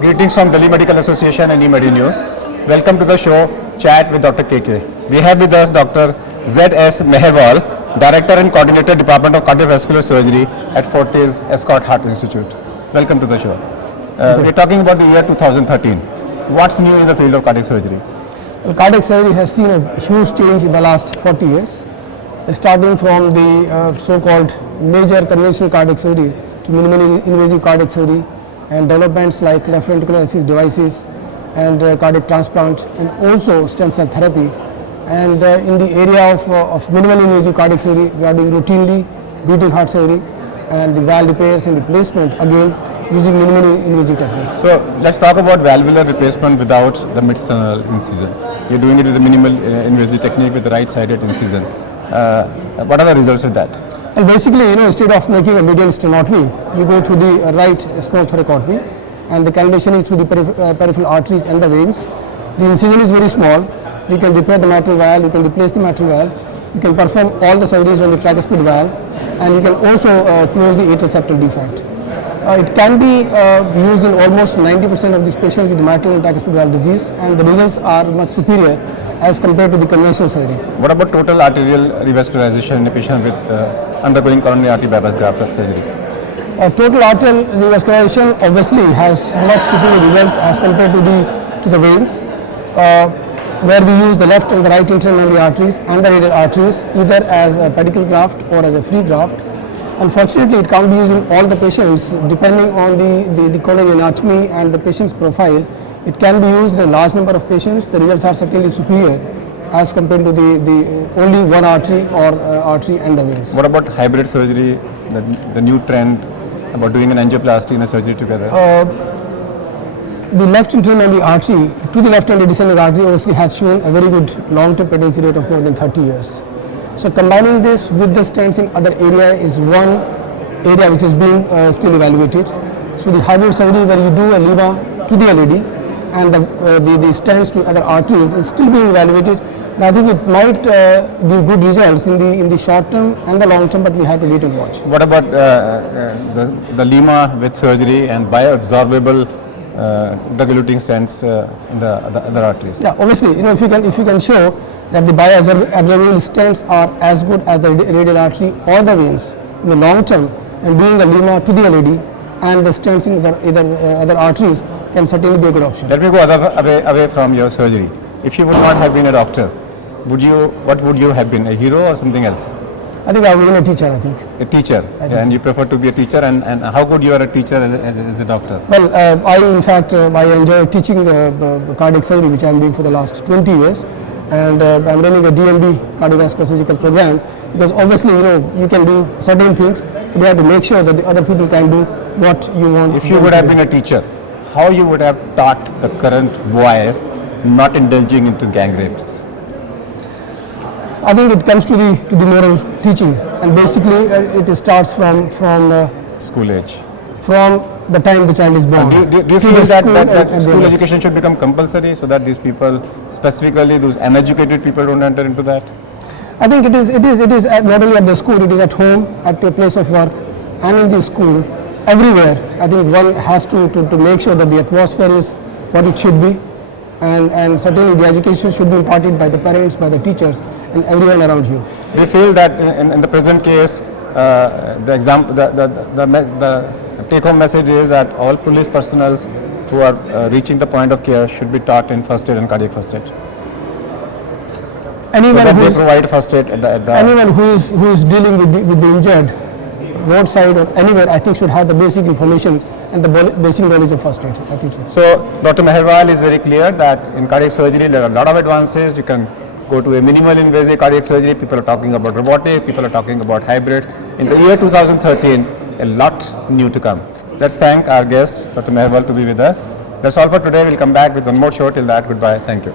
Greetings from Delhi Medical Association and eMedi News. Welcome to the show Chat with Dr. KK. We have with us Dr. Z S Meharwal, Director and Coordinator, Department of Cardiovascular Surgery at Fortis Escort Heart Institute. Welcome to the show. We are talking about the year 2013. What's new in the field of cardiac surgery? Well, cardiac surgery has seen a huge change in the last 40 years, starting from the so-called major conventional cardiac surgery to minimally invasive cardiac surgery and developments like left ventricular assist devices and cardiac transplant and also stem cell therapy. And in the area of minimally invasive cardiac surgery, we are doing routinely beating heart surgery and the valve repairs and replacement again using minimally invasive techniques. So let's talk about valvular replacement without the mid-sternal incision. You're doing it with the minimal invasive technique with the right-sided incision. What are the results of that? Well, basically, instead of making a medial sternotomy, you go through the right small thoracotomy, and the cannulation is through the peripheral arteries and the veins. The incision is very small. You can repair the mitral valve, you can replace the mitral valve, you can perform all the surgeries on the tricuspid valve, and you can also close the atrial septal defect. It can be used in almost 90% of these patients with mitral and tricuspid valve disease, and the results are much superior as compared to the conventional surgery. What about total arterial revascularization in a patient with undergoing coronary artery bypass graft surgery? Total arterial revascularization obviously has much superior results as compared to the veins, where we use the left and the right internal arteries and the radial arteries either as a pedicle graft or as a free graft. Unfortunately, it can't be used in all the patients depending on the coronary anatomy and the patient's profile. It can be used in a large number of patients. The results are certainly superior as compared to the only one artery or artery and the veins. What about hybrid surgery, the new trend about doing an angioplasty and a surgery together? The left internal artery to the left descending artery obviously has shown a very good long-term patency rate of more than 30 years. So combining this with the stents in other area is one area which is being still evaluated. So the hybrid surgery where you do a lever to the LAD and the stents to other arteries is still being evaluated. And I think it might give good results in the short term and the long term, but we have to wait and watch. What about the lima with surgery and bioabsorbable drug-eluting stents in the other arteries? Yeah, obviously, if you can show that the bioabsorbable stents are as good as the radial artery or the veins in the long term, and doing the lima to the LAD and the stents in other arteries can certainly be a good option. Let me go away from your surgery. If you would not have been a doctor, what would you have been, a hero or something else? I think I would have been a teacher, I think. A teacher, and you prefer to be a teacher, and how good you are a teacher as a doctor? Well, I enjoy teaching cardiac surgery, which I am doing for the last 20 years, and I am running a DMD cardiovascular surgical program, because obviously, you can do certain things, but you have to make sure that the other people can do what you want. If you would have been a teacher, how you would have taught the current boys not indulging into gang rapes? I think it comes to the moral teaching, and basically it starts from School age. From the time the child is born. Do you feel that school education should become compulsory so that these people, specifically those uneducated people, don't enter into that? I think it is not only at the school, it is at home, at your place of work, and in the school, everywhere. I think one has to make sure that the atmosphere is what it should be, and certainly the education should be imparted by the parents, by the teachers, and everyone around you. Do you feel that in the present case, the take-home message is that all police personnel who are reaching the point of care should be taught in first aid and cardiac first aid? Anyone so that they provide first aid at the anyone who is dealing with the injured, roadside or anywhere, I think should have the basic information and the basic knowledge of first aid. I think so. So Dr. Meharwal is very clear that in cardiac surgery there are a lot of advances. You can go to a minimal invasive cardiac surgery. People are talking about robotic. People are talking about hybrids. In the year 2013, a lot new to come. Let's thank our guest, Dr. Meharwal, to be with us. That's all for today. We'll come back with one more show. Till that, goodbye. Thank you.